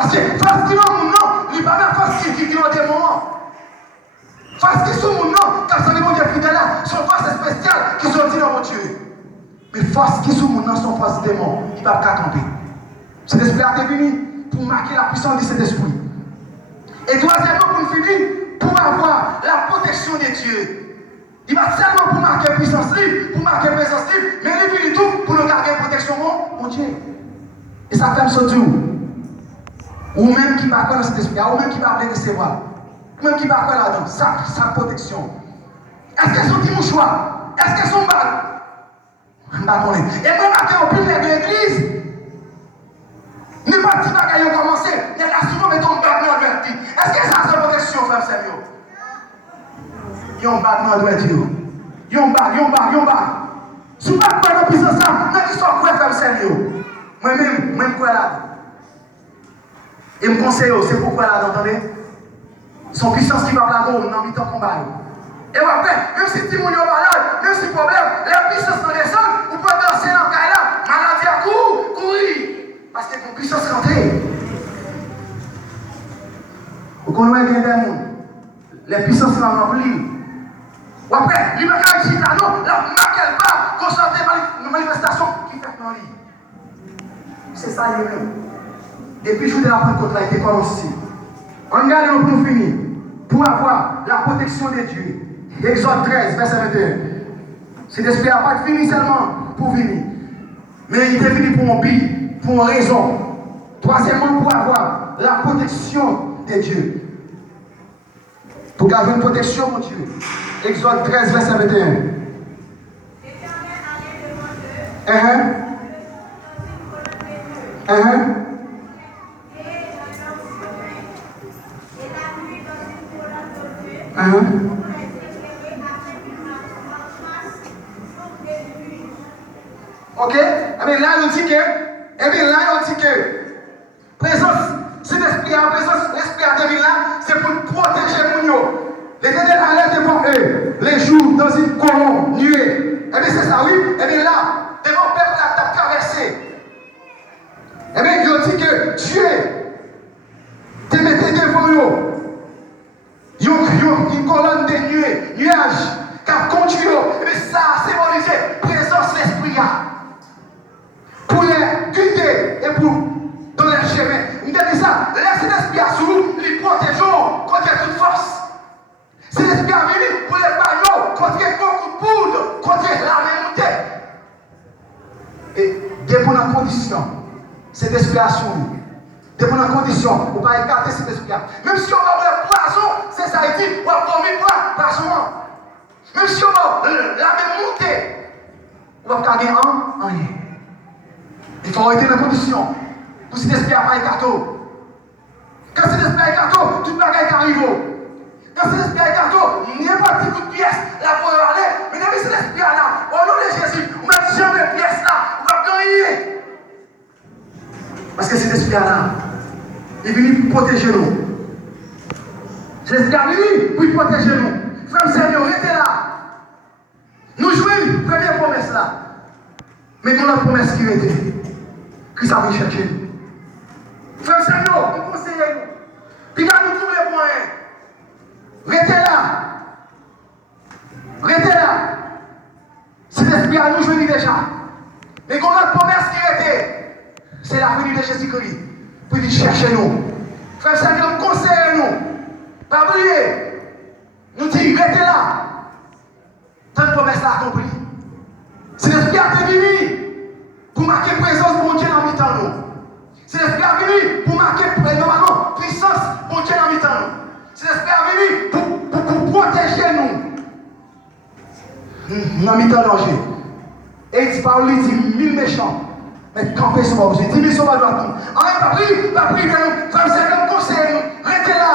Parce que face qui dans mon nom, il n'y a pas face qui dit dans des moments. Face qui sont mon nom, car ça n'est pas des fidèles là, sont face spéciales qui sont dit dans mon Dieu. Mais face qui sont mon nom sont face démons, il ne va pas camper. Cet esprit a été venu pour marquer la puissance de cet esprit. Et troisièmement, pour finir, pour avoir la protection de Dieu. Il va seulement pour marquer puissance libre, pour marquer présence libre, mais il finit tout pour nous garder protection, mon Dieu. Et ça fait me sortir ou même qui va connaître cet esprit, ou même qui va recevoir, ou même qui va connaître là-dedans, sa protection. Est-ce qu'elles sont des mouchoirs? Est-ce qu'elles sont balles? Je ne sais pas. Et moi, marqué au plus de l'église, ne pas dire qu'ils ont commencé, mais là, souvent, mettons un battement de l'ouverture. Est-ce que ça, c'est la protection, frère Samuel? Ils ont un battement de l'ouverture. Ils ont un bat. Si vous ne pouvez pas puissance ça, mais qui sont quoi, frère Samuel? Moi-même, quoi là? Et me conseille, c'est pourquoi là, entendez? Son puissance qui va là dans le temps combat. Et après, même si tu es malade, même si problème, la puissance dans les sols, vous pouvez danser dans le cas là, maladie à courir. Parce que ton puissance est rentrée. Vous connaissez bien des gens. Les puissances sont remplies. Ou après, il va faire ici, là, non, la marque pas, constater une manifestation qui fait dans lui. C'est ça, il est même. Depuis le jour de la Pentecôte, il a été commencé. On regarde pour nous finir. Pour avoir la protection de Dieu. Exode 13, verset 21. Cet esprit n'a pas fini seulement pour venir. Mais il est venu pour un but, pour une raison. Troisièmement, pour avoir la protection de Dieu. Pour avoir une protection, mon Dieu. Exode 13, verset 21. Ok? Mais là, on dit que, présence, cet esprit, l'esprit à deviner là, c'est pour protéger mon. L'Éternel allait devant eux, les jours dans une colombe nuée. Eh bien, c'est ça, oui? Eh bien, là, devant le peuple, là, t'as traversé. Eh bien, il dit que Dieu te mettait devant eux. Une colonne de nuages, qui a conduit eux. Eh bien, ça a symbolisé présence de l'esprit. Pour les guider et pour donner le chemin. Il dit ça, laissez l'esprit à sous, les protégeons contre toute force. C'est l'esprit à venir pour les bagnons, contre beaucoup de poudre, contre la montée. Et dépend de la condition, cet esprit à sous. Dépend de la condition, on ne va pas écarter cet esprit. Même si on va avoir poison, c'est ça, il dit, on va dormir poison. Même si on va la même montée, on va garder un, rien. Il faut arrêter la condition. Pour cet esprit à pas écarter. Quand cet esprit à écarter, tout le bagage arrive. Quand cet esprit à écarter, n'importe quel coup de pièce, la pour aller. Mais depuis cet esprit là, au nom de Jésus, on ne met jamais pièce là, on va gagner. Parce que cet esprit là, il est venu pour protéger nous. Cet esprit est venu pour protéger nous. Frère Seigneur, restez là. Nous jouons une première promesse là. Mais nous la promesse qui était. Christ a venu chercher nous. Frère Seigneur, nous conseillons. Puis quand nous trouvons les moyens, restez là. Restez là. C'est l'esprit à nous jouer déjà. Mais quand la promesse qui était, c'est la venue de Jésus-Christ. Pour venir chercher nous. Frère Seigneur, conseillez-nous. Pas oublier. Nous dit, restez là. Tant de promesses là accomplie. C'est l'esprit à venir pour marquer présence de mon Dieu dans le temps nous. C'est l'esprit à venir pour marquer normalement puissance de mon Dieu dans le temps nous. C'est l'esprit à venir pour protéger nous. Dans le temps danger. Et il dit par lui, il dit 1000 méchants. Mais campez sur moi, j'ai 10 000 sur ma droite. En même temps, pas pris de nous. Frère, c'est comme conseil, nous. Restez là.